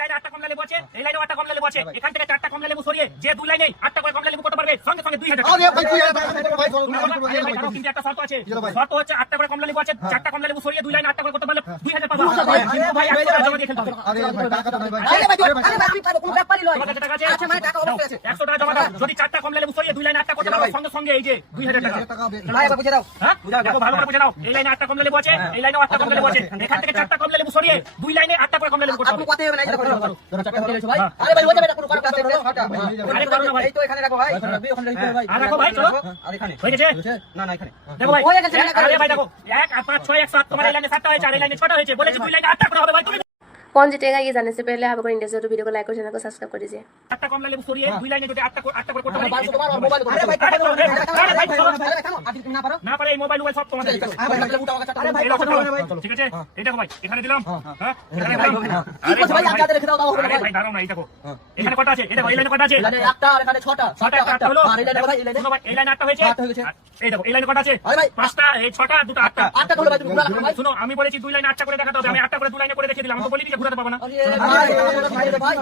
লাইনে 8টা কমলা লেবু আছে, এই লাইনে 8টা কমলা লেবু আছে। এখান থেকে 4টা কমলা লেবু সরিয়ে যে দুই লাইনে 8টা করে কমলা লেবু করতে পারবে সঙ্গে সঙ্গে 2000 টাকা। আরে ভাই 2000 টাকা ভাই কিন্তু একটা শর্ত আছে, শর্ত হচ্ছে 8টা করে কমলা লেবু আছে, 4টা কমলা লেবু সরিয়ে দুই লাইনে 8টা করে করতে পারলে 2000 পাবো। কিন্তু ভাই 100 টাকা জমা দিয়ে খেলতে হবে। আরে ভাই টাকা তো নাই ভাই। আরে ভাই আমি পাবো কোন ব্যাপারই লয়। তোমার কাছে টাকা আছে? আচ্ছা মানে টাকা অবশ্যই আছে। 100 টাকা জমা দাও। যদি 4টা কমলা লেবু সরিয়ে দুই লাইনে 8টা করতে পারো সঙ্গে সঙ্গে এই যে 2000 টাকা। টাকা হবে। ভাই এবার বুঝে দাও। হ্যাঁ দেখো ভালো করে বুঝে নাও। এই লাইনে 8টা কমলা লেবু আছে, এই লাইনে 8টা কমলা লেবু আছে। এখান থেকে 4টা কমলা লেবু সরিয়ে দুই লাইনে 8টা করে কমলা লেবু করতে আপনি হবে। কথা হবে না এটা করে দাও। চারটা করে দিয়েছো ভাই। আরে ভাই ওই যাবে কোনো কারণ আছে ছটা। আরে পারো না ভাই। এই তো এখানে রাখো ভাই। ওখানে রাখো ভাই। আর রাখো ভাই, চলো। আর এখানে। হয়ে গেছে? না না এখানে। দেখো ভাই, হয়ে গেছে, আরে ভাই দেখো 1 5 6 1 7 তোমার এই লাইনে 7টা হয়েছে আর এই লাইনে 6টা হয়েছে। বলেছি দুই लाइन 8टा করে হবে ভাই। তুমি कौन जीतेगा ये जानने से पहले आप अगर इंडिया से तो वीडियो को लाइक और चैनल को सब्सक्राइब कर दीजिए। 8টা কমলা লেবু সরিয়ে দুই লাইনে যদি 8টা করে করতে পারি। বারো তোমার মোবাইল আরে ভাই আরে ভাই আদি তুমি না পারো। না পারে এই মোবাইল মোবাইল সব তোমাদের। আরে ভাই উঠাও চারটা। আরে ভাই এই লক্ষ্য ভাই ঠিক আছে? এই দেখো ভাই এখানে দিলাম। হ্যাঁ এখানে দিলাম। কি করছ ভাই আগে রেখে দাও দাও হবে না আরে ভাই। ভাই দাঁড়াও না, এই দেখো এখানে কটা আছে? এই দেখো এই লাইনে কটা আছে? এখানে একটা আর এখানে ছটা। 8টা হলো। আর এই লাইনে ভাই এই লাইনে শোনো ভাই, এই লাইনে 8টা হয়েছে। 8টা হয়ে গেছে। এই দেখো এই লাইনে কটা আছে? আরে ভাই 5টা, এই 6টা, দুটো 8টা। 8টা করলে ভাই তুমি ঘুরা রাখো ভাই। শুনো আমি বলেছি দুই লাইনে 8টা করে দেখাতে হবে। আমি 8টা করে দুই লাইনে করে দেখিয়ে দিলাম। আমি তো বলি যে ঘুরাতে পাবো না। আরে ভাই ভাই